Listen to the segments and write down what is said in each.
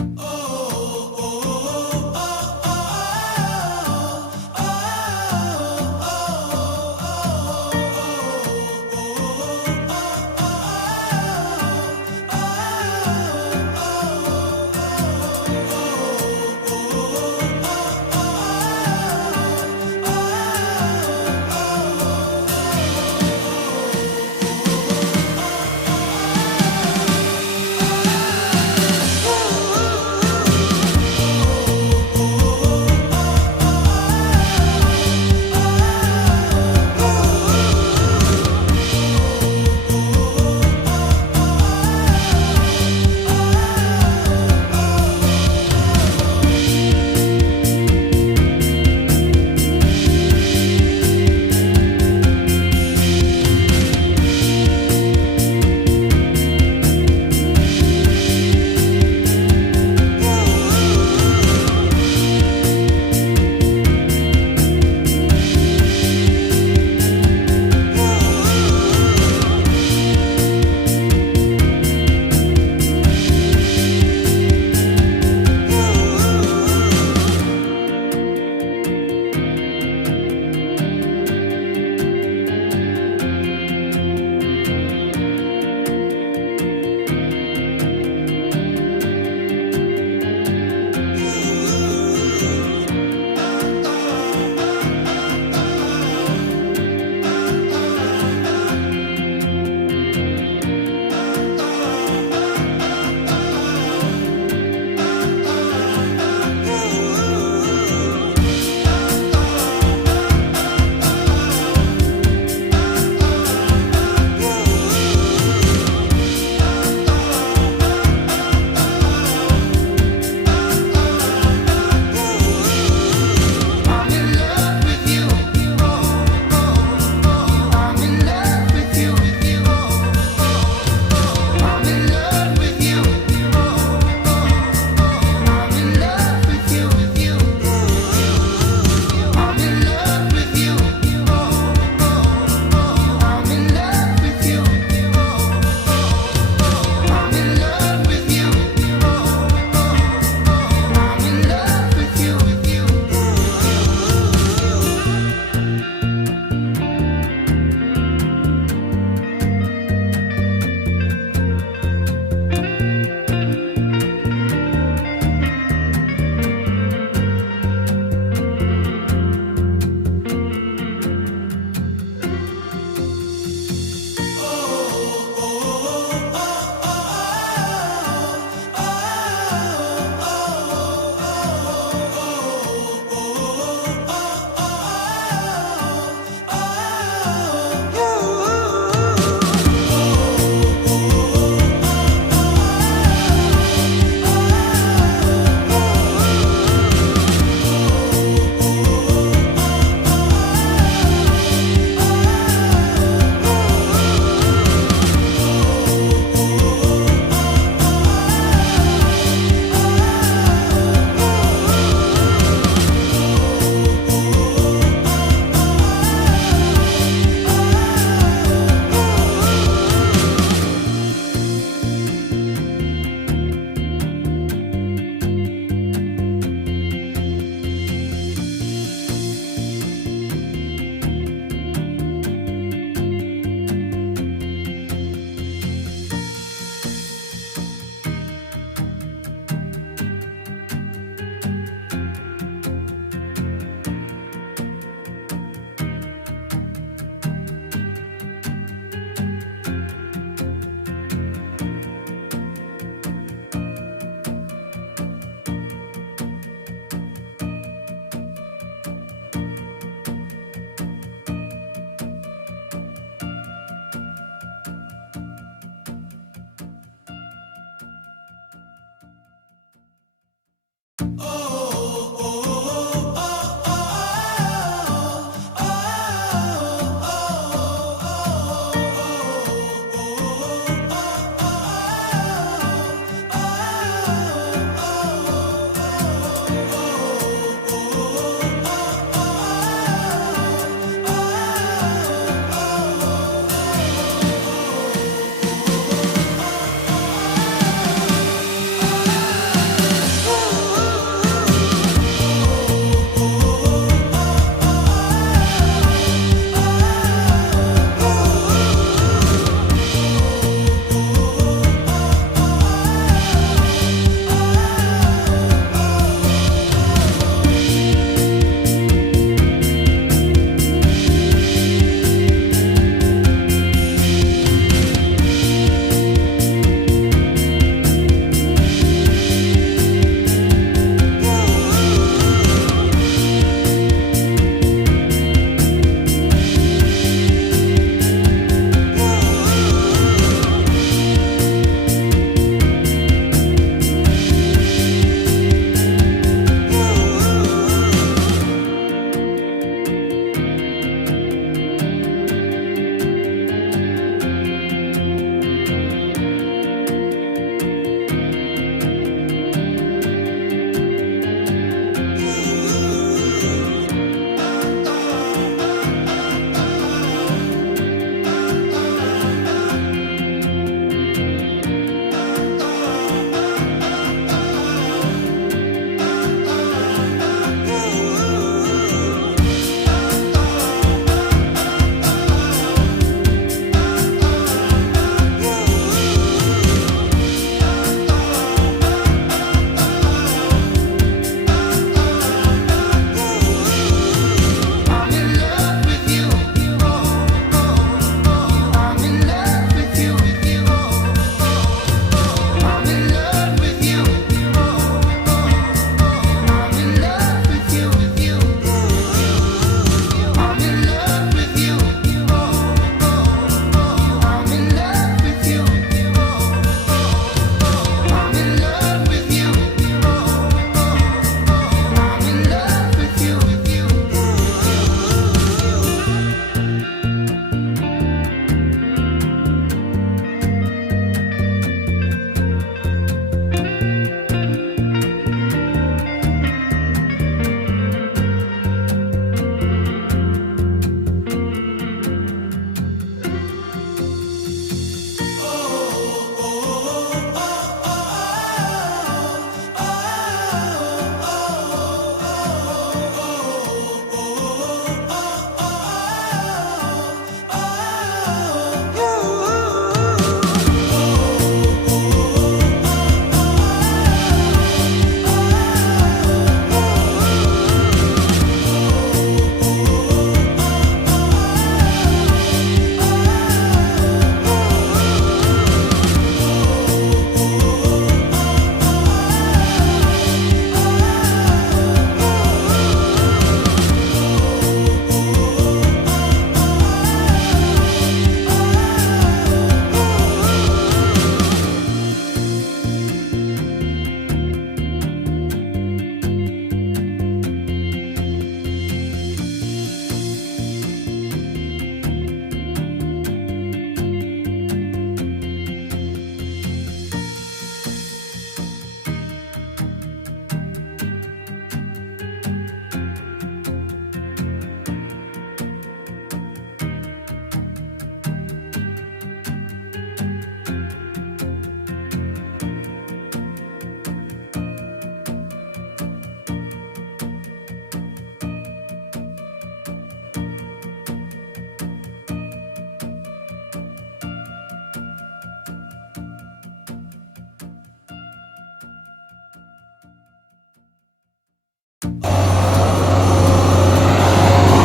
Oh,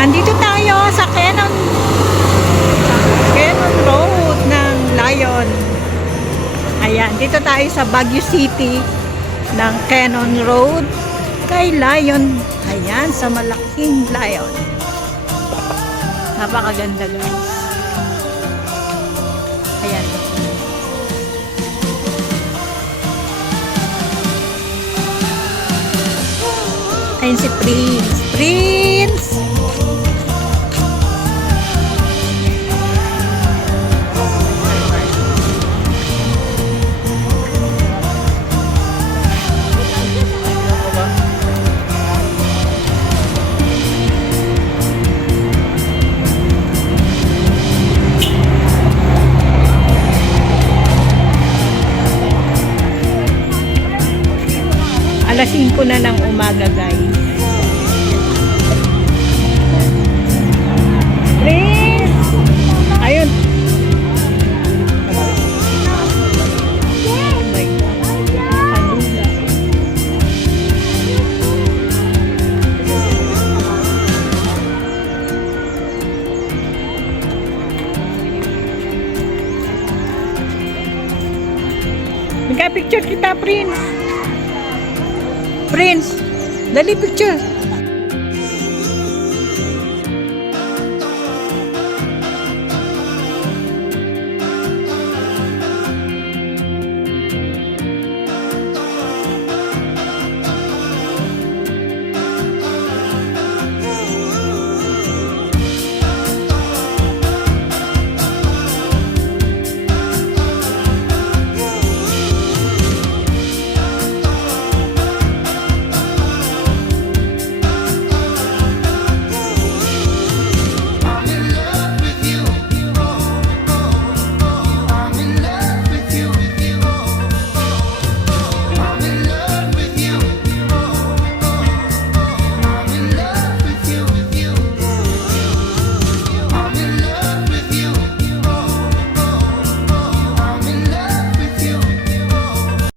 Andito tayo sa Canon Canon Road ng Lion. Ayan, dito tayo sa Baguio City ng Canon Road kay Lion. Ayan, sa malaking Lion. Napakaganda guys. Ayan. Príncipe, príncipe. Magka-picture kita, Prince. Prince, dali picture.